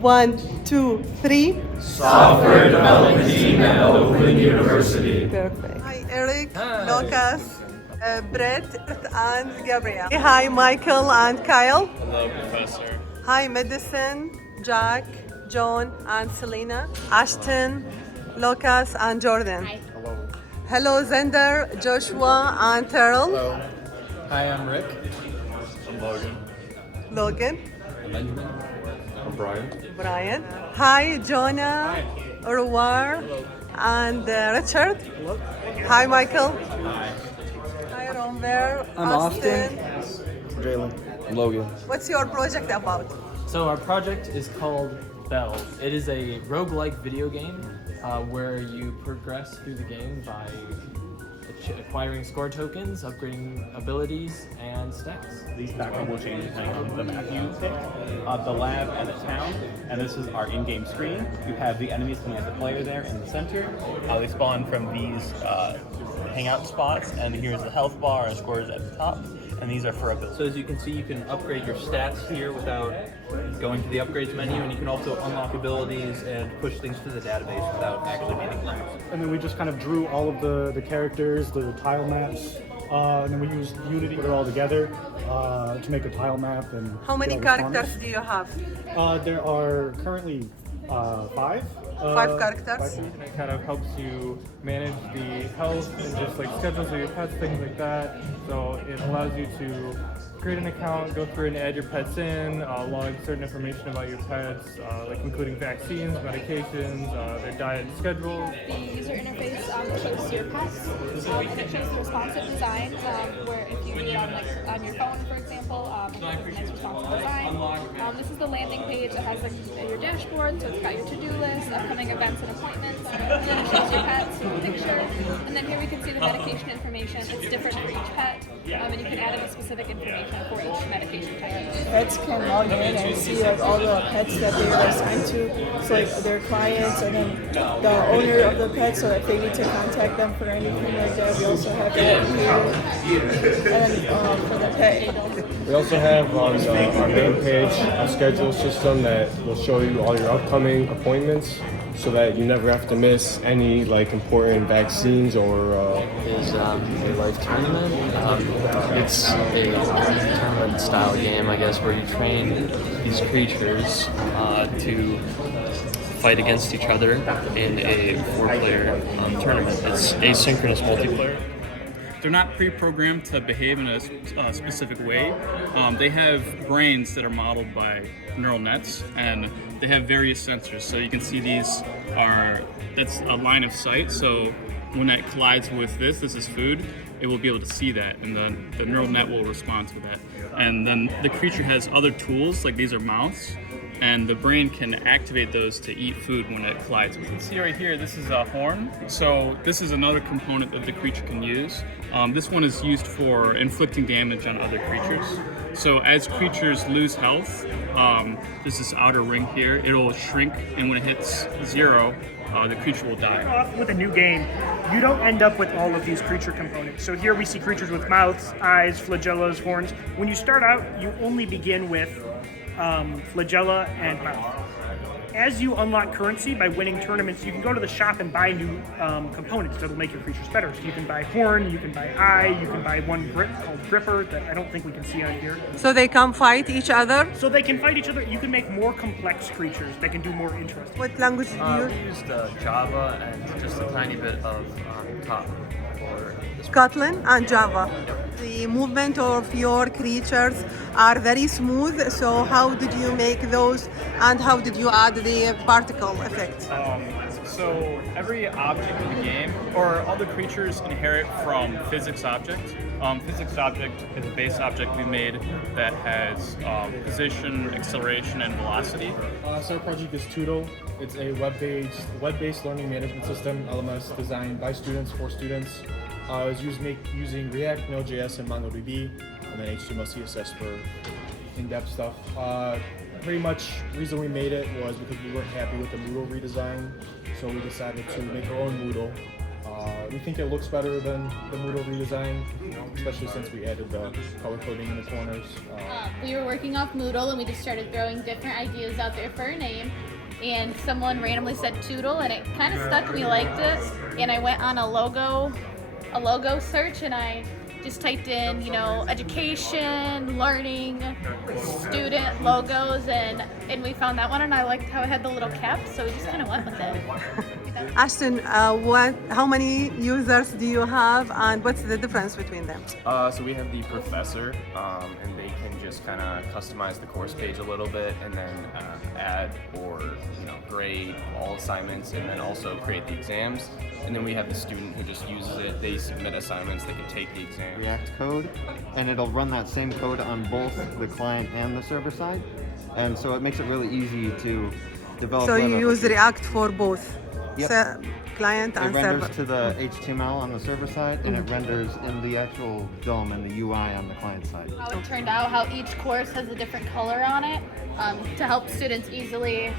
One, two, three. Software development team at Oakland University. Perfect. Hi, Eric, Lucas, Brett, and Gabriel. Hi, Michael and Kyle. Hello, Professor. Hi, Medicine, Jack, John, and Selena. Ashton, Lucas, and Jordan. Hi. Hello. Hello, Zender, Joshua, and Terrell. Hello. Hi, I'm Rick. I'm Logan. Logan. Benjamin. I'm Brian. Brian. Hi, Jonah, Roar, and Richard. Hello. Hi, Michael. Hi. Hi, Romver. I'm Austin. Jalen. Logan. What's your project about? So our project is called Bells. It is a roguelike video game where you progress through the game by acquiring score tokens, upgrading abilities, and stats. These background will change depending on the map you pick, the lab and the town, and this is our in-game screen. You have the enemies coming at the player there in the center. They spawn from these hangout spots, and here's the health bar and scores at the top, and these are for abilities. So as you can see, you can upgrade your stats here without going to the upgrades menu, and you can also unlock abilities and push things to the database without actually needing labs. And then we just kind of drew all of the characters, the tile maps, and then we used Unity to put it all together to make a tile map. And How many get all the characters do you have? spawners. There are currently 5. 5 characters. And it kind of helps you manage the health and just like schedules of your pets, things like that. So it allows you to create an account, go through and add your pets in, log certain information about your pets, like including vaccines, medications, their diet and schedule. The user interface shows your pets, and it shows the responsive design, where if you do it on your phone, for example, it has a nice responsive design. This is the landing page that has your dashboard, so it's got your to-do list, upcoming events and appointments, and then it shows your pets with a picture, and then here we can see the medication information. It's different for each pet, and you can add in the specific information for each medication type. Pets can log in and see like all the pets that they are assigned to, so like their clients and then the owner of the pet, so if they need to contact them for anything like that, we also have that here. And then for the pet. We also have on our main page a schedule system that will show you all your upcoming appointments, so that you never have to miss any like important vaccines or is a life tournament. It's a tournament style game, I guess, where you train these creatures to fight against each other in a 4-player tournament. It's asynchronous multiplayer. They're not pre-programmed to behave in a specific way. They have brains that are modeled by neural nets, and they have various sensors. So you can see that's a line of sight. So when that collides with this is food, it will be able to see that, and the neural net will respond to that. And then the creature has other tools, like these are mouths, and the brain can activate those to eat food when it collides with it. You can see right here, this is a horn. So this is another component that the creature can use. This one is used for inflicting damage on other creatures. So as creatures lose health, there's this outer ring here, it'll shrink, and when it hits 0, the creature will die. Off with a new game, you don't end up with all of these creature components. So here we see creatures with mouths, eyes, flagellas, horns. When you start out, you only begin with flagella and mouth. As you unlock currency by winning tournaments, you can go to the shop and buy new components that'll make your creatures better. So you can buy horn, you can buy eye, you can buy one grip called gripper that I don't think we can see on here. So they can fight each other? So they can fight each other. You can make more complex creatures that can do more interesting. What language do you use? We used Java and just a tiny bit of Kotlin for this. Kotlin and Java. The movement of your creatures are very smooth, so how did you make those, and how did you add the particle effect? So every object in the game, or all the creatures, inherit from physics object. Physics object is a base object we made that has position, acceleration, and velocity. So our project is Toodle. It's a web-based learning management system, LMS, designed by students for students. It's using React, Node.js, and MongoDB, and then HTML, CSS for in-depth stuff. Pretty much the reason we made it was because we weren't happy with the Moodle redesign, so we decided to make our own Moodle We think it looks better than the Moodle redesign, especially since we added the color coding in the corners. We were working off Moodle and we just started throwing different ideas out there for a name. And someone randomly said Toodle, and it kind of stuck. We liked it, and I went on a logo search, and I just typed in, education, learning, student logos, and we found that one, and I liked how it had the little cap, so we just kind of went with it. Ashton, how many users do you have, and what's the difference between them? So we have the professor, and they can just kind of customize the course page a little bit, and then add or grade all assignments, and then also create the exams. And then we have the student who just uses it. They submit assignments. They can take the exam. React code, and it'll run that same code on both the client and the server side, and so it makes it really easy to develop. So you use React for both? Yep. Client and server. It renders to the HTML on the server side, and it renders in the actual DOM and the UI on the client side. How it turned out, how each course has a different color on it, to help students easily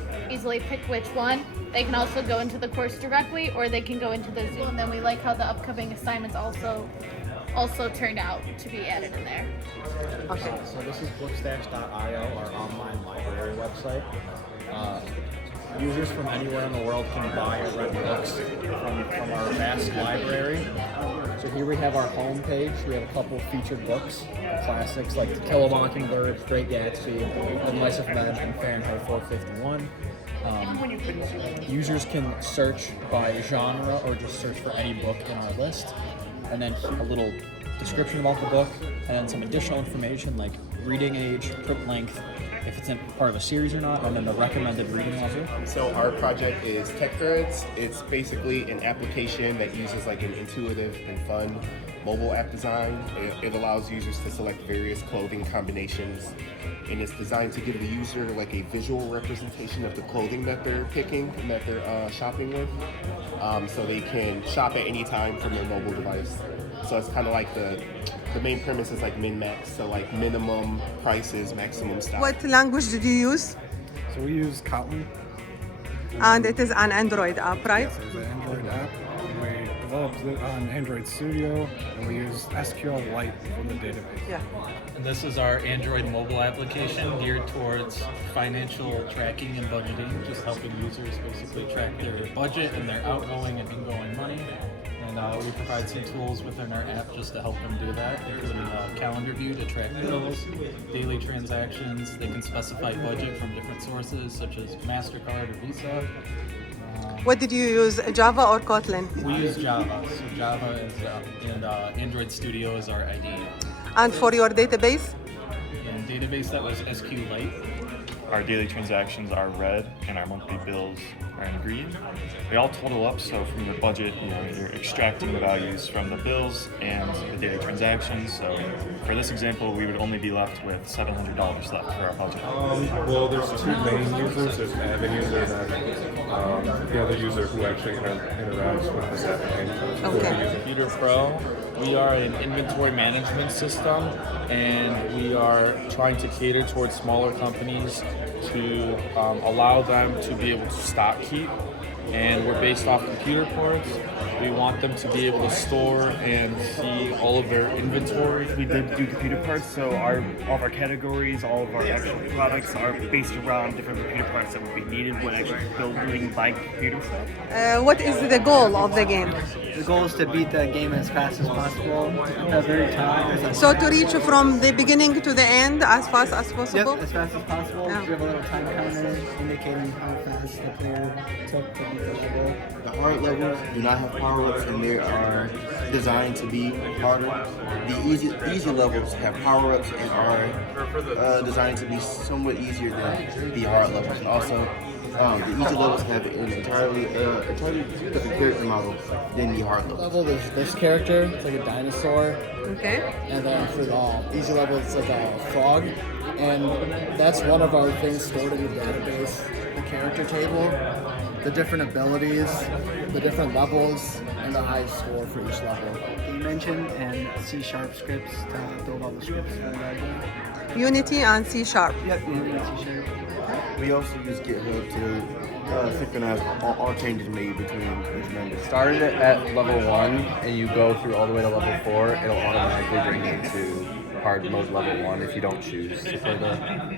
pick which one. They can also go into the course directly, or they can go into the Zoom. And then we like how the upcoming assignments also turned out to be added in there. Okay. So this is bookstash.io, our online library website. Users from anywhere in the world can buy or rent books from our vast library. So here we have our home page. We have a couple of featured books, classics like To Kill a Mockingbird, Great Gatsby, The Mice of Men, and Fahrenheit 451. Users can search by genre or just search for any book in our list, and then a little description about the book, and then some additional information like reading age, print length, if it's in part of a series or not, and then the recommended reading level. So our project is Tech Threads. It's basically an application that uses like an intuitive and fun mobile app design. It allows users to select various clothing combinations, and it's designed to give the user like a visual representation of the clothing that they're picking and that they're shopping with, so they can shop at any time from their mobile device. So it's kind of like the main premise is like min-max, so like minimum prices, maximum stock. What language did you use? So we use Kotlin. And it is an Android app, right? Yes, it's an Android app. We developed it on Android Studio, and we use SQLite for the database. Yeah. And this is our Android mobile application geared towards financial tracking and budgeting, just helping users basically track their budget and their outgoing and ingoing money. And we provide some tools within our app just to help them do that, including calendar view to track bills, daily transactions. They can specify budget from different sources such as MasterCard or Visa. What did you use, Java or Kotlin? We use Java. So Java is, and Android Studio is our IDE. And for your database? And database, that was SQLite. Our daily transactions are red, and our monthly bills are in green. They all total up, so from your budget, you're extracting the values from the bills and the daily transactions. So for this example, we would only be left with $700 left for our budget. Well, there's two main users. There's an admin user and the other user who actually interacts with this application. Okay. Computer Pro. We are an inventory management system, and we are trying to cater towards smaller companies to allow them to be able to stock keep. And we're based off computer parts. We want them to be able to store and see all of their inventory. We did do computer parts, so all of our categories, all of our actual products are based around different computer parts that would be needed when actually building by computer stuff. What is the goal of the game? The goal is to beat the game as fast as possible at the very top. So to reach from the beginning to the end as fast as possible? Yep, as fast as possible. Yeah. We have a little time counter indicating how fast the player took to beat the level. The hard levels do not have power-ups, and they are designed to be harder. The easy levels have power-ups and are designed to be somewhat easier than the hard levels. And also, the easy levels have an entirely different character model than the hard levels. Level, there's this character, it's like a dinosaur. Okay. And then for the easy level, it's like a frog. And that's one of our things stored in the database, the character table, the different abilities, the different levels, and the high score for each level. Game engine and C# scripts to build all the scripts for that game. Unity and C#. Yep, Unity and C#. We also use GitHub to synchronize all changes made between each member. Started it at level 1 and you go through all the way to level 4, it'll automatically bring you to hard mode level 1 if you don't choose to play the